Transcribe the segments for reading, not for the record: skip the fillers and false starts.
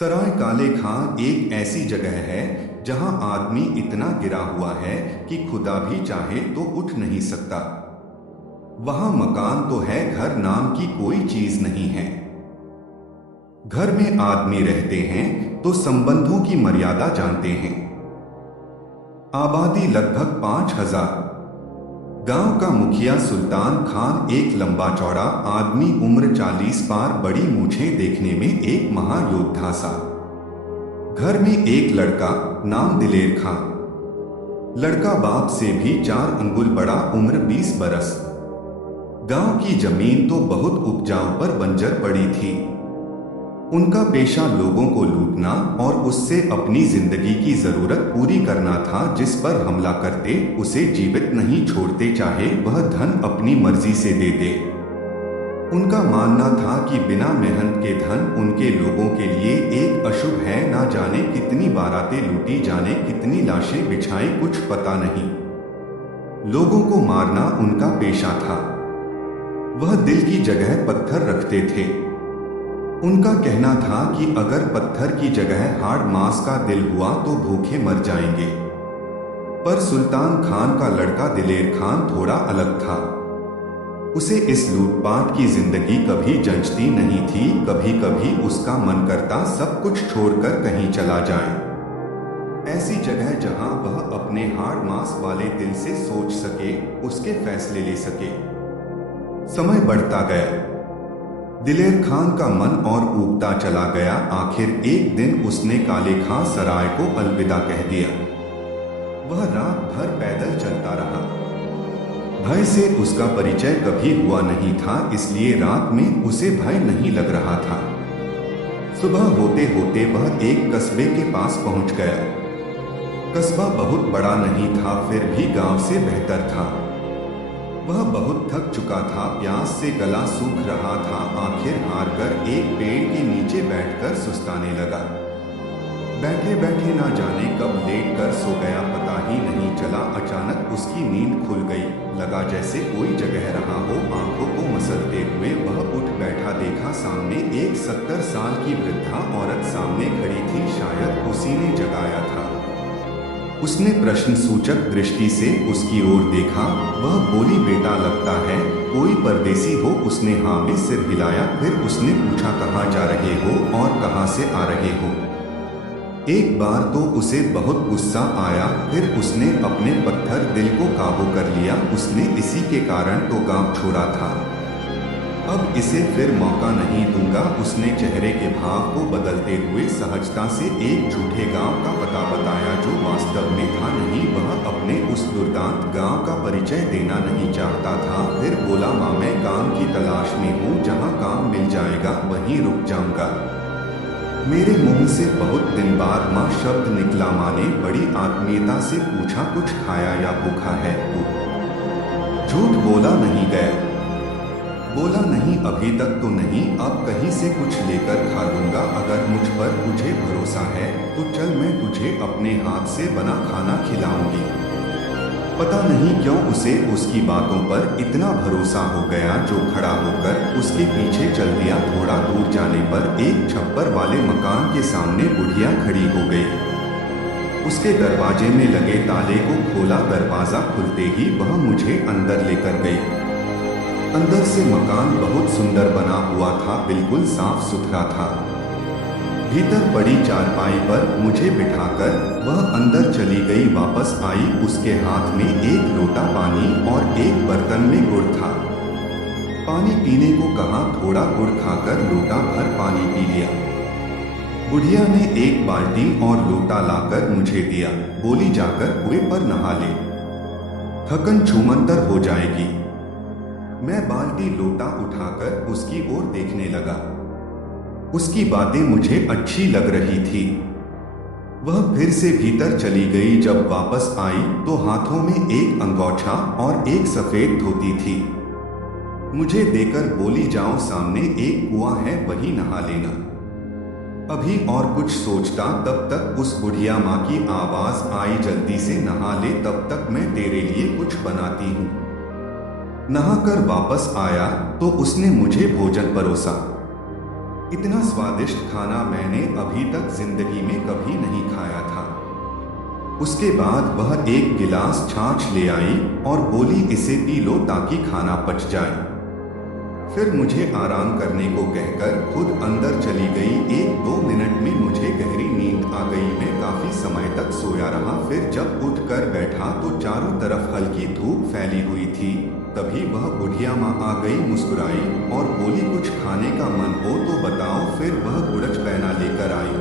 सराय काले खां एक ऐसी जगह है जहां आदमी इतना गिरा हुआ है कि खुदा भी चाहे तो उठ नहीं सकता। वहां मकान तो है, घर नाम की कोई चीज नहीं है। घर में आदमी रहते हैं तो संबंधों की मर्यादा जानते हैं। आबादी लगभग 5,000। गांव का मुखिया सुल्तान खान एक लंबा चौड़ा आदमी, उम्र 40 पार, बड़ी मूछें, देखने में एक महायोद्धा सा। घर में एक लड़का, नाम दिलेर खां। लड़का बाप से भी 4 अंगुल बड़ा, उम्र 20 बरस। गांव की जमीन तो बहुत उपजाऊ पर बंजर पड़ी थी। उनका पेशा लोगों को लूटना और उससे अपनी जिंदगी की जरूरत पूरी करना था। जिस पर हमला करते उसे जीवित नहीं छोड़ते, चाहे वह धन अपनी मर्जी से दे दे। उनका मानना था कि बिना मेहनत के धन उनके लोगों के लिए एक अशुभ है। ना जाने कितनी बारातें लूटी, जाने कितनी लाशें बिछाई, कुछ पता नहीं। लोगों को मारना उनका पेशा था। वह दिल की जगह पत्थर रखते थे। उनका कहना था कि अगर पत्थर की जगह हार्ड मांस का दिल हुआ तो भूखे मर जाएंगे। पर सुल्तान खान का लड़का दिलेर खान थोड़ा अलग था। उसे इस लूटपाट की जिंदगी कभी जंचती नहीं थी। कभी कभी उसका मन करता सब कुछ छोड़कर कहीं चला जाए, ऐसी जगह जहां वह अपने हार्ड मांस वाले दिल से सोच सके, उसके फैसले ले सके। समय बढ़ता गया। दिलेर खान का मन और ऊबता चला गया। आखिर एक दिन उसने काले खां सराय को अलविदा कह दिया। वह रात भर पैदल चलता रहा। भय से उसका परिचय कभी हुआ नहीं था, इसलिए रात में उसे भय नहीं लग रहा था। सुबह होते होते वह एक कस्बे के पास पहुंच गया। कस्बा बहुत बड़ा नहीं था, फिर भी गांव से बेहतर था। वह बहुत थक चुका था, प्यास से गला सूख रहा था। आखिर हार कर एक पेड़ के नीचे बैठकर सुस्ताने लगा। बैठे बैठे ना जाने कब लेट कर सो गया, पता ही नहीं चला। अचानक उसकी नींद खुल गई। लगा जैसे कोई जगह रहा हो। आंखों को मसलते हुए वह उठ बैठा। देखा सामने एक 70 साल की वृद्धा औरत सामने खड़ी थी। शायद उसी ने जगाया था। उसने प्रश्न सूचक दृष्टि से उसकी ओर देखा। वह बोली, बेटा लगता है कोई परदेसी हो। उसने हाँ में सिर हिलाया। फिर उसने पूछा, कहाँ जा रहे हो और कहाँ से आ रहे हो। एक बार तो उसे बहुत गुस्सा आया, फिर उसने अपने पत्थर दिल को काबू कर लिया। उसने इसी के कारण तो गांव छोड़ा था, अब इसे फिर मौका नहीं दूंगा। उसने चेहरे के भाव को बदलते हुए सहजता से एक झूठे गांव का पता बताया जो वास्तव में था नहीं। वह अपने उस दुर्दांत गांव का परिचय देना नहीं चाहता था। फिर बोला, माँ मैं काम की तलाश में हूँ, जहाँ काम मिल जाएगा वहीं रुक जाऊंगा। मेरे मुंह से बहुत दिन बाद माँ शब्द निकला। माँ ने बड़ी आत्मीयता से पूछा, कुछ खाया या भूखा है तू? झूठ बोला नहीं गया। बोला, नहीं अभी तक तो नहीं, अब कहीं से कुछ लेकर खा लूंगा। अगर मुझ पर तुझे भरोसा है तो चल, मैं तुझे अपने हाथ से बना खाना खिलाऊंगी। पता नहीं क्यों उसे उसकी बातों पर इतना भरोसा हो गया, जो खड़ा होकर उसके पीछे चल दिया। थोड़ा दूर जाने पर एक छप्पर वाले मकान के सामने बुढ़िया खड़ी हो गई। उसके दरवाजे में लगे ताले को खोला। दरवाजा खुलते ही वह मुझे अंदर लेकर गई। अंदर से मकान बहुत सुंदर बना हुआ था, बिल्कुल साफ सुथरा था। भीतर बड़ी चारपाई पर मुझे बिठाकर वह अंदर चली गई। वापस आई, उसके हाथ में एक लोटा पानी और एक बर्तन में गुड़ था। पानी पीने को कहा, थोड़ा गुड़ खाकर लोटा भर पानी पी लिया। बुढ़िया ने एक बाल्टी और लोटा लाकर मुझे दिया। बोली, जाकर कुएं पर नहा ले, थकन छूमंतर हो जाएगी। मैं बाल्टी लोटा उठाकर उसकी ओर देखने लगा। उसकी बातें मुझे अच्छी लग रही थी। वह फिर से भीतर चली गई। जब वापस आई तो हाथों में एक अंगोछा और एक सफेद धोती थी। मुझे देकर बोली, जाओ सामने एक कुआं है, वही नहा लेना। अभी और कुछ सोचता तब तक उस बुढ़िया माँ की आवाज आई, जल्दी से नहा ले, तब तक मैं तेरे लिए कुछ बनाती हूँ। नहाकर वापस आया तो उसने मुझे भोजन परोसा। इतना स्वादिष्ट खाना मैंने अभी तक जिंदगी में कभी नहीं खाया था। उसके बाद वह एक गिलास छाछ ले आई और बोली, इसे पी लो ताकि खाना पच जाए। फिर मुझे आराम करने को कहकर खुद अंदर चली गई। 1-2 मिनट में मुझे गहरी नींद आ गई। मैं काफी समय तक सोया रहा। फिर जब उठकर बैठा तो चारों तरफ हल्की धूप फैली हुई थी। तभी वह बुढ़िया माँ आ गई, मुस्कुराई और बोली, कुछ खाने का मन हो तो बताओ। फिर वह गुड़च पैना लेकर आई,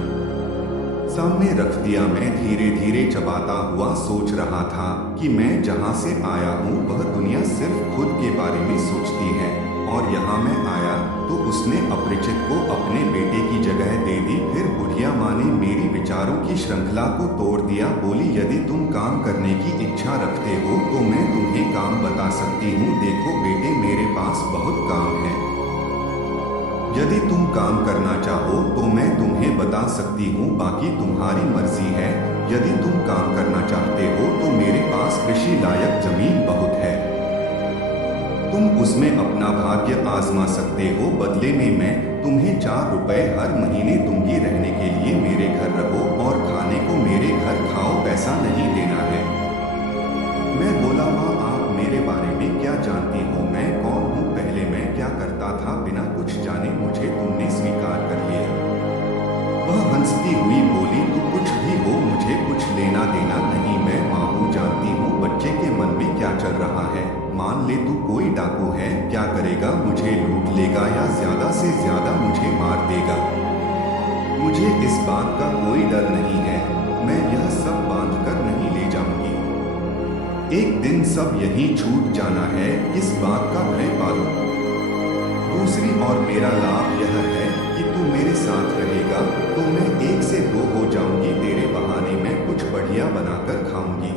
सामने रख दिया। मैं धीरे धीरे चबाता हुआ सोच रहा था कि मैं जहाँ से आया हूँ वह दुनिया सिर्फ खुद के बारे में सोचती है, और यहाँ मैं आया तो उसने अपरिचित को अपने बेटे की जगह दे दी। फिर बुढ़िया माँ ने मेरी विचारों की श्रृंखला को तोड़ दिया। बोली, यदि तुम काम करने की इच्छा रखते हो तो मैं तुम्हें काम बता सकती हूँ। देखो बेटे, मेरे पास बहुत काम है। यदि तुम काम करना चाहो तो मैं तुम्हें बता सकती हूँ, बाकी तुम्हारी मर्जी है। यदि तुम काम करना चाहते हो तो मेरे पास कृषि लायक जमीन बहुत है, तुम उसमें अपना भाग्य आजमा सकते हो। बदले में मैं तुम्हें 4 रुपए हर महीने दूंगी। रहने के लिए मेरे घर रहो और खाने को मेरे घर खाओ, पैसा नहीं देना है। मैं बोला, माँ आप मेरे बारे में क्या जानती हो? मैं कौन हूँ? पहले मैं क्या करता था? बिना कुछ जाने मुझे तुमने स्वीकार कर लिया। वह हंसती हुई बोली, तू कुछ भी हो, मुझे कुछ लेना देना नहीं। मैं माँ हूँ, जानती हूँ बच्चे के मन में क्या चल रहा है। मान ले तू कोई डाकू है, क्या करेगा? मुझे लूट लेगा या ज्यादा से ज्यादा मुझे मार देगा। मुझे इस बात का कोई डर नहीं है। मैं यह सब बांध कर नहीं ले जाऊंगी। एक दिन सब यहीं छूट जाना है, इस बात का भय पालो। दूसरी और मेरा लाभ यह है कि तू मेरे साथ रहेगा तो मैं 1 से 2 हो जाऊंगी। तेरे बहाने मैं कुछ बढ़िया बनाकर खाऊंगी।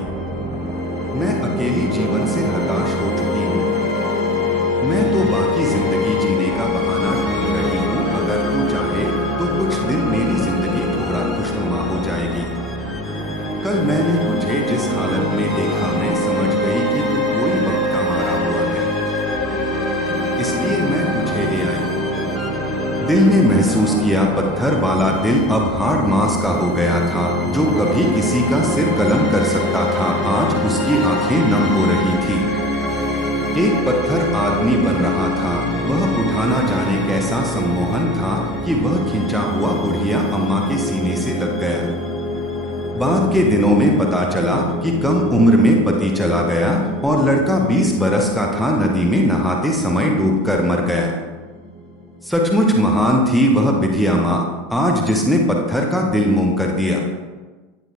मैं अकेली जीवन से हताश हो चुकी हूँ। मैं तो बाकी जिंदगी जीने का बहाना ढूंढ रही हूँ। अगर तू चाहे तो कुछ दिन मेरी जिंदगी थोड़ा खुशनुमा हो जाएगी। कल मैंने तुझे जिस हालत में देखा, मैं समझ गई कि तू कोई वक्त का मारा हुआ है, इसलिए मैं तुझे ले आई। दिल ने महसूस किया, पत्थर वाला दिल अब हार्ड मांस का हो गया था। जो कभी किसी का सिर कलम कर सकता था, आज उसकी आंखें नम हो रही थी। एक पत्थर आदमी बन रहा था। वह उठाना जाने कैसा सम्मोहन था कि वह खिंचा हुआ बुढ़िया अम्मा के सीने से लग गया। बाद के दिनों में पता चला कि कम उम्र में पति चला गया और लड़का 20 बरस का था, नदी में नहाते समय डूबकर मर गया। सचमुच महान थी वह विधिया माँ, आज जिसने पत्थर का दिल मोम कर दिया।